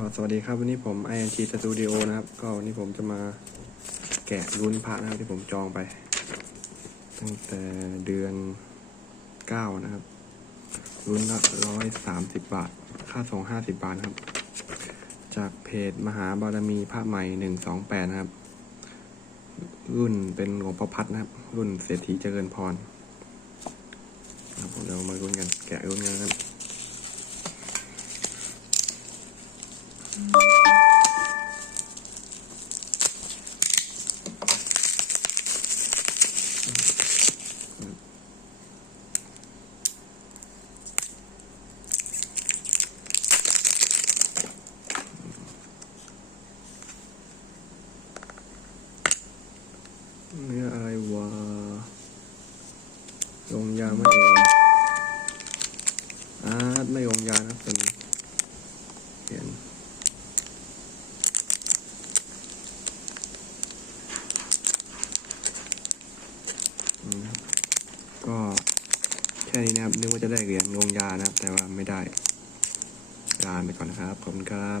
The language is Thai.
็สวัสดีครับวันนี้ผม ING Studio นะครับ ก็วันนี้ผมจะมาแกะรุ่นพระนะครับที่ผมจองไป ตั้งแต่เดือนเก้านะครับ รุ่นละร้อยสามสิบบาท ค่าส่งห้าสิบบาทครับ จากเพจมหาบารมีพระใหม่หนึ่งสองแปดนะครับ รุ่นเป็นหลวงพ่อพัดนะครับ รุ่นเศรษฐีเจริญพรครับผมเดี๋ยวมารุ่นกันแกะรุ่นกันครับ เนื้ออะไรวะลงยาไม่เอ อืมครับ ก็แค่นี้นะครับนึกว่าจะได้เหรียญลงยานะครับ แต่ว่าไม่ได้ลาไปก่อนนะครับ ขอบคุณครับ